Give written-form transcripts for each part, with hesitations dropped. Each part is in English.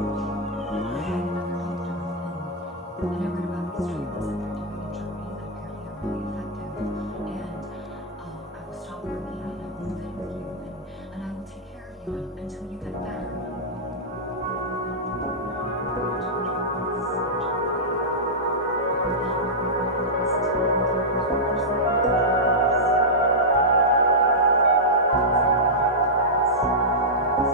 I had another doctor, and I read about these treatments that they're doing in Germany that apparently are really effective. And I will stop working and I will move in with you and I will take care of you until you get better. After the treatments in Germany, he still didn't 100% get to the place. He's not back to us, but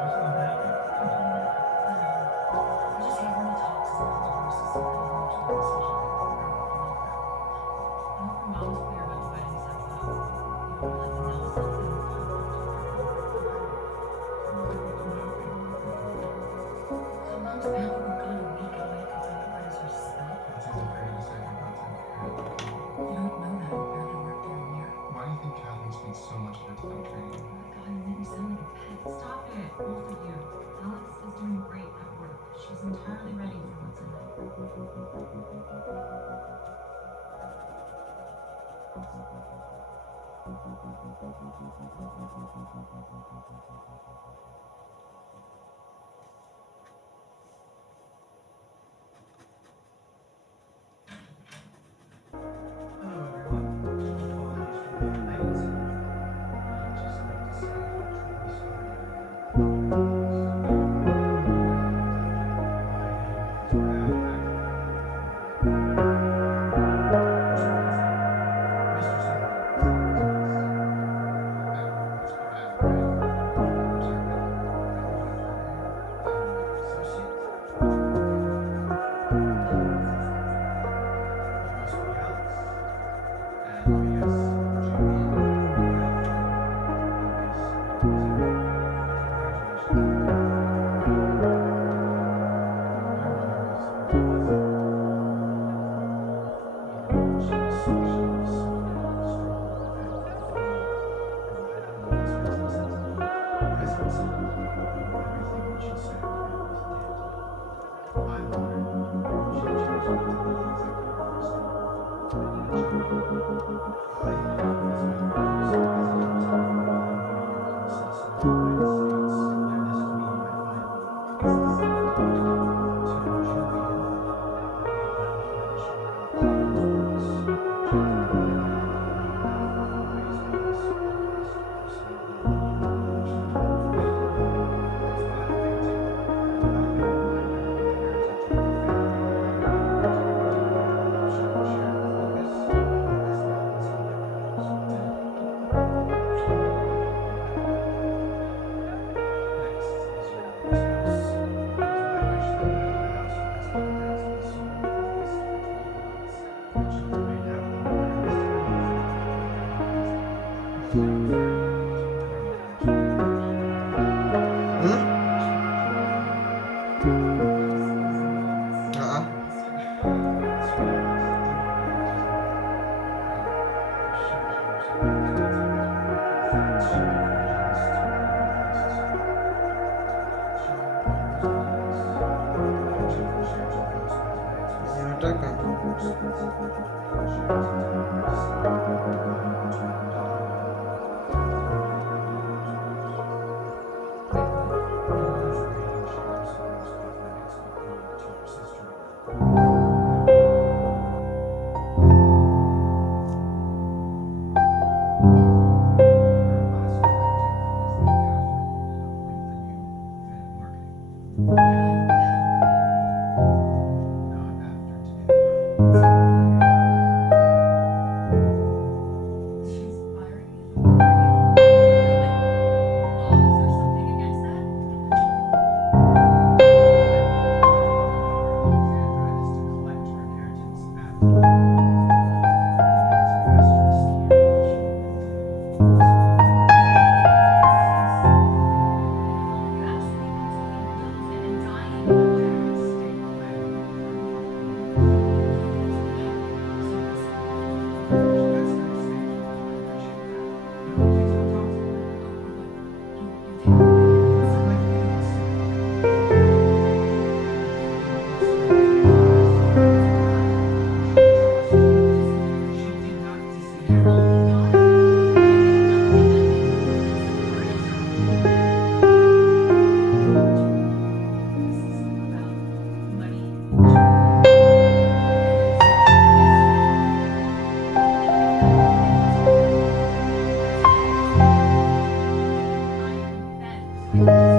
he's doing great. Welcome to the world. I just hate when he talks as if the divorce is some kind of mutual decision that he's grown up in over. I hope your mom's clear about the wedding setup. You don't want to like announce something with conflict with her and with her. Well, mom's barely been gone a week and all you can talk about is her stuff. It's easy for you to say I'm not taking care of it. You don't know that. You barely worked there a year. Why do you think Kathleen spends so much of her time training Oh me? my god, you make me sound like a pet. Stop it, both of you. Alex is doing great at work. She's entirely ready for what's ahead. Hello, everyone. Apologies for being late. I'd just like to say how truly sorry I am. My name is Brad Mr. Simon. It's Brad, right? Hatake. ever since I chose to see Naruto documentary after Wait, what? you know those radio shows where they're supposed to explain to your sister-in-law her last directive was that Catherine appoint the new head of marketing. Head of marketing. Not after today. So she's firing you? Are there like laws or something against that? Our Alexandra is to collect her inheritance at today. And there's an asterisk here which meant today is when This is you actually need to pay bills and dying in a a way. estate plan for you. So basically, That's nice, thank you. I appreciate that. No, please don't talk to me. oh, what? You take her inheritance? I'd like to be able to say, okay, for those years of investing into her, she trusted me. Disinherit. She did not Your disinherit me. only daughter. You get nothing. I mean, it's furniture. Jimmy, this isn't about money, Jimmy. And it's not because you think that things are better. It's because I'm bent. I can just